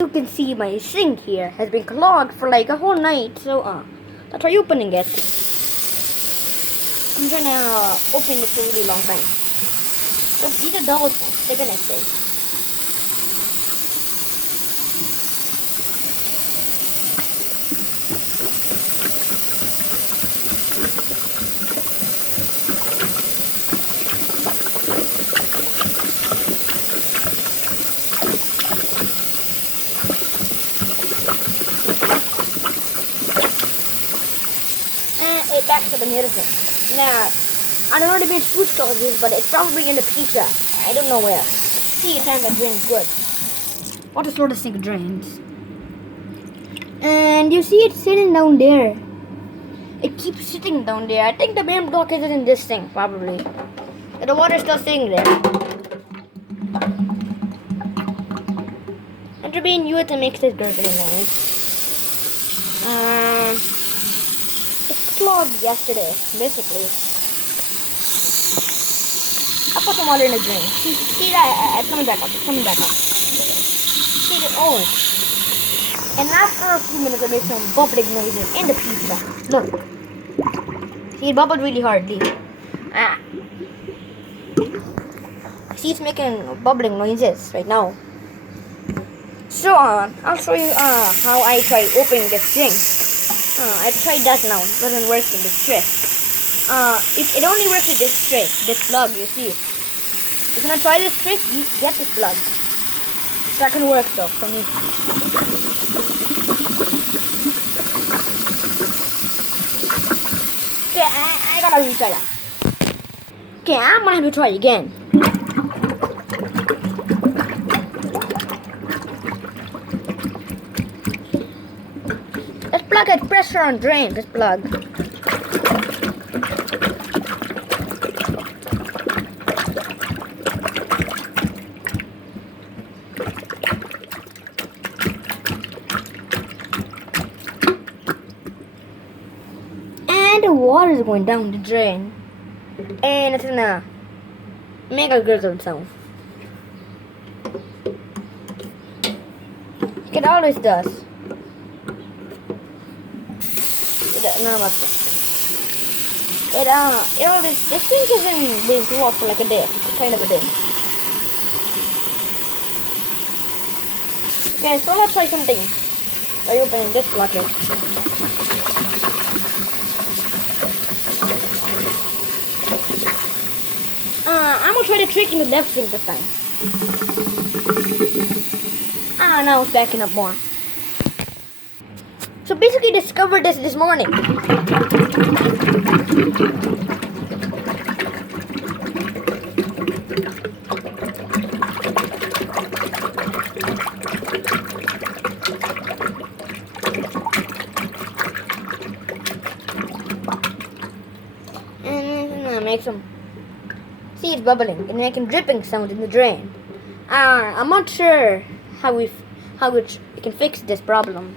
You can see my sink here has been clogged for like a whole night, so I'll try opening it. I'm trying to open it for a really long time. So these are double sinks, they're connected. And back to the mirror thing. Now, I don't know the which food store it is, but it's probably in the pizza. I don't know where. See, it has a drain good. What a sort of sink drains. And you see it sitting down there. It keeps sitting down there. I think the main block is in this thing, probably. And the water's still sitting there. And to be in you to make this gurgling noise. It's clogged yesterday, basically. I put some water in the drain. See that? It's coming back up. It's coming back up. See that? Oh. And after a few minutes, I made some bubbling noises in the pizza. Look. See, it bubbled really hardly. See, it's making bubbling noises right now. So, I'll show you how I try opening this thing. I tried that now. It doesn't work in this trick. It only works with this trick, this plug, you see. If you're gonna try this trick, you get this plug. That can work though, for me. Okay, I gotta retry that. Okay, I'm gonna have to try it again. This plug has pressure on drain, this plug. And the water is going down the drain. And it's gonna make a gurgle sound. It always does. This thing hasn't been clogged for like a day, kind of a day. Okay, so let's try something. By opening this bucket. I'm gonna try the trick in the left sink this time. Now it's backing up more. So basically discovered this morning. And make some. See, it's bubbling and making dripping sound in the drain. I'm not sure how we can fix this problem.